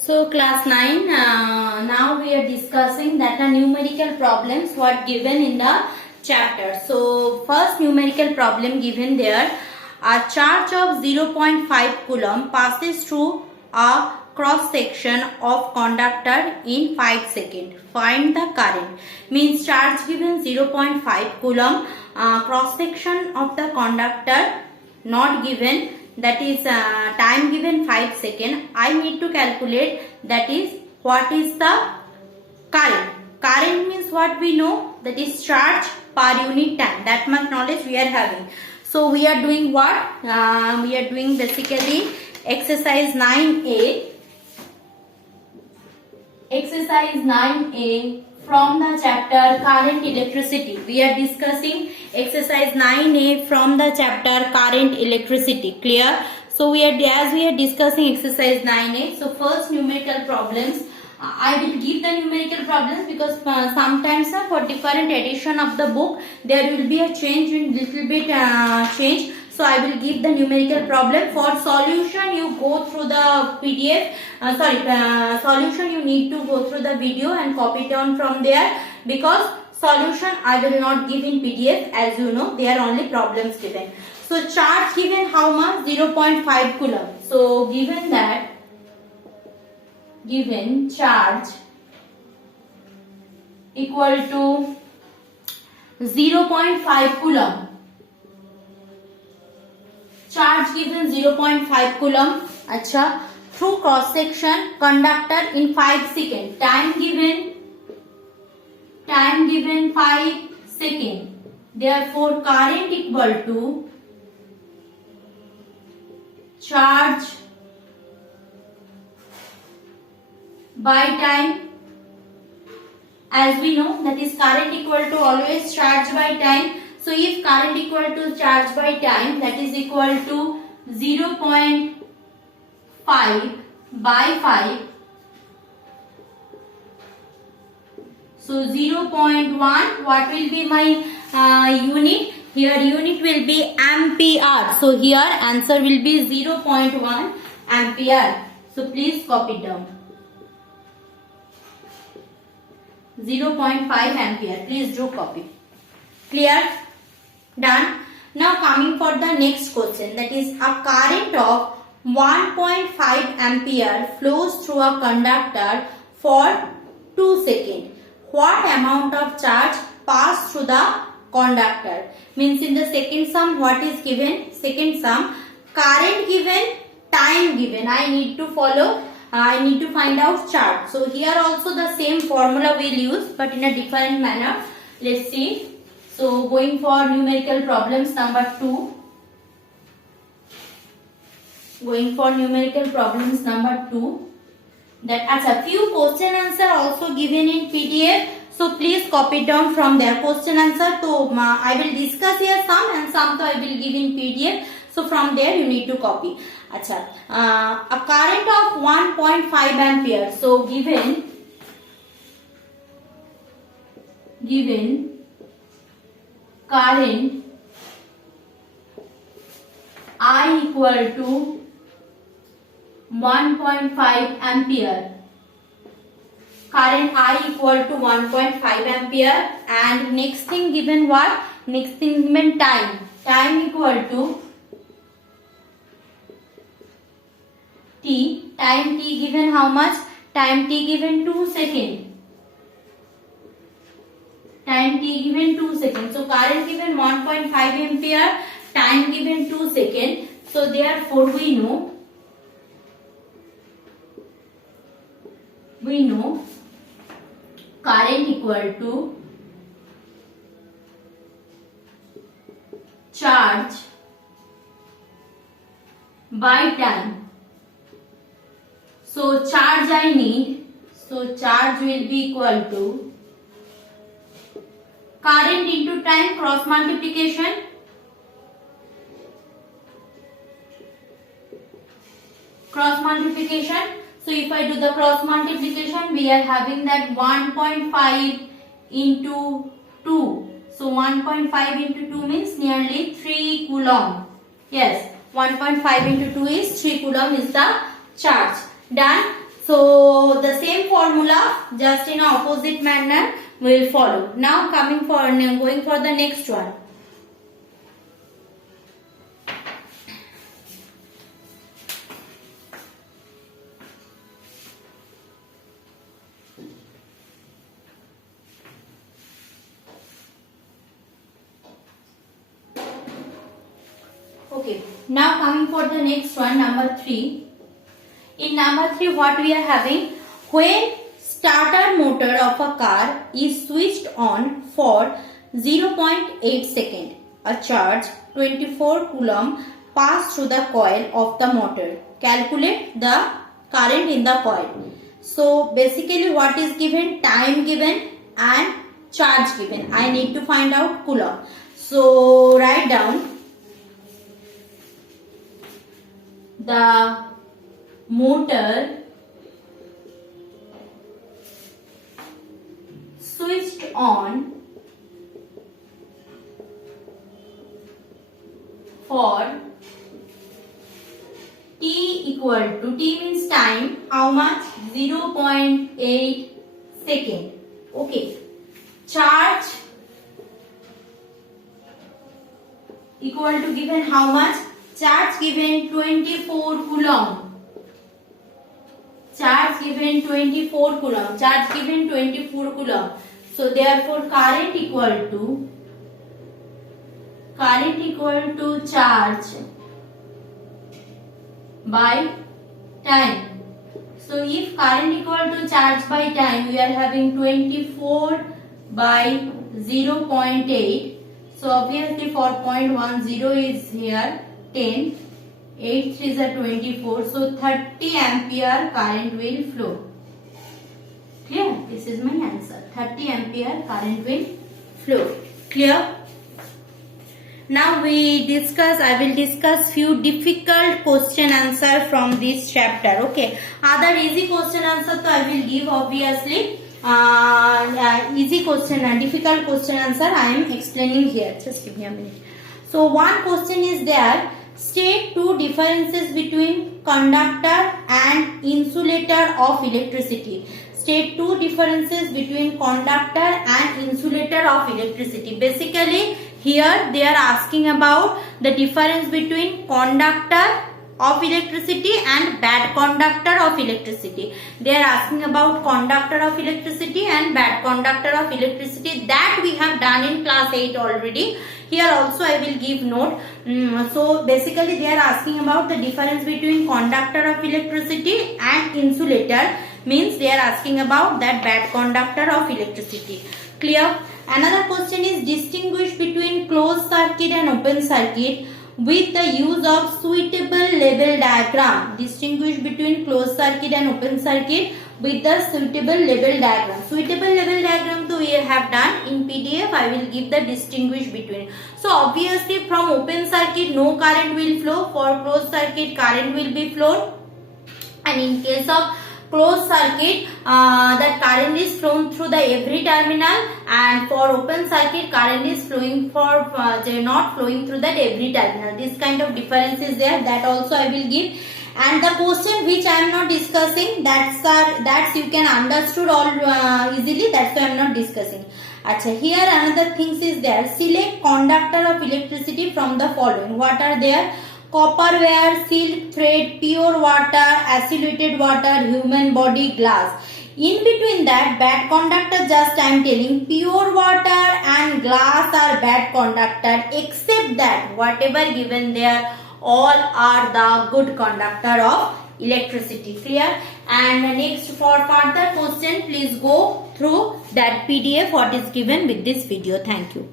So class 9, now we are discussing that are numerical problems what given in the chapter. So first numerical problem given there, a charge of 0.5 coulomb passes through a cross section of conductor in 5 seconds. Find the current. Means charge given 0.5 coulomb, cross section of the conductor not given, that is time given 5 seconds. I need to calculate, that is what is the current. Current means what we know, that is charge per unit time. That much knowledge we are having. So we are doing what? We are doing basically exercise 9A. Exercise 9A from the chapter current electricity. We are discussing exercise 9A from the chapter current electricity. Clear? So as we are discussing exercise 9A. So first numerical problems. I will give the numerical problems because sometimes for different edition of the book there will be a change in little bit change. So I will give the numerical problem. For solution you go through the PDF. Solution you need to go through the video and copy down from there, because solution I will not give in PDF, as you know they are only problems given. So charge given how much? 0.5 coulomb. So given that, given charge equal to 0.5 coulomb. Charge given 0.5 coulomb. Acha. Through cross section conductor in 5 seconds. Time given 5 seconds. Therefore current equal to charge by time. As we know, that is current equal to always charge by time. So if current equal to charge by time, that is equal to 0.5 by 5. So 0.1, what will be my unit? Here unit will be ampere. So here answer will be 0.1 ampere. So please copy down. 0.5 ampere. Please do copy. Clear? Done. Now coming for the next question, that is a current of 1.5 ampere flows through a conductor for 2 seconds. What amount of charge pass through the conductor? Means in the second sum what is given? Second sum, current given, time given. I need to follow. I need to find out charge. So here also the same formula we'll use, but in a different manner. Let's see. So going for numerical problems number 2. Going for numerical problems number 2. That as a few question answer also given in PDF. So please copy down from there. Question answer. So I will discuss here some, and some I will give in PDF. So from there you need to copy. Acha. A current of 1.5 ampere. So given current I equal to 1.5 ampere. Current I equal to 1.5 ampere, and next thing given what? Next thing given time. Time equal to T. Time T given how much? Time T given 2 seconds. Time T given 2 seconds. So current given 1.5 ampere, time given 2 seconds. So therefore we know current equal to charge by time. So charge I need. So charge will be equal to current into time, cross multiplication. Cross multiplication. So if I do the cross multiplication, we are having that 1.5 into 2. So 1.5 into 2 means nearly 3 coulomb. Yes, 1.5 into 2 is 3 coulomb is the charge. Done. So the same formula, just in opposite manner, will follow. Now going for the next one. Okay, now coming for the next one, number 3. In number 3, what we are having, when starter motor of a car is switched on for 0.8 second, a charge 24 coulomb pass through the coil of the motor. Calculate the current in the coil. So basically what is given? Time given and charge given. I need to find out coulomb. So write down the motor switched on for t equal to, t means time, how much? 0.8 second. Okay, charge equal to given how much? Charge given 24 coulomb. Charge given 24 coulomb. Charge given 24 coulomb. So therefore current equal to charge by time. So if current equal to charge by time, we are having 24 by 0.8. So obviously for 0.10 is here 10, 8 3s are 24, so 30 ampere current will flow. Clear? This is my answer. 30 ampere current will flow. Clear? Now I will discuss few difficult question answer from this chapter. Okay. Other easy question answer so I will give obviously. Easy question, difficult question answer I am explaining here. Just give me a minute. So one question is there. State two differences between conductor and insulator of electricity. State two differences between conductor and insulator of electricity. Basically, here they are asking about the difference between conductor of electricity and bad conductor of electricity. They are asking about conductor of electricity and bad conductor of electricity. That we have done in class 8 already. Here also I will give note. So basically they are asking about the difference between conductor of electricity and insulator. Means they are asking about that bad conductor of electricity. Clear? Another question is distinguish between closed circuit and open circuit with the use of suitable level diagram. Distinguish between closed circuit and open circuit with the suitable level diagram. Suitable level diagram to we have done in PDF. I will give the distinguish between. So obviously from open circuit no current will flow. For closed circuit current will be flowed. And in case of closed circuit that current is flown through the every terminal, and for open circuit current is flowing for not flowing through that every terminal. This kind of difference is there, that also I will give. And the question which I am not discussing, that's you can understood all easily, that's why I am not discussing. Achha, here another things is there. Select conductor of electricity from the following. What are there? Copper wire, silk thread, pure water, acylated water, human body, glass. In between that, bad conductor, just I am telling, pure water and glass are bad conductor, except that whatever given there, all are the good conductor of electricity. Clear? And next, for further question, please go through that PDF what is given with this video. Thank you.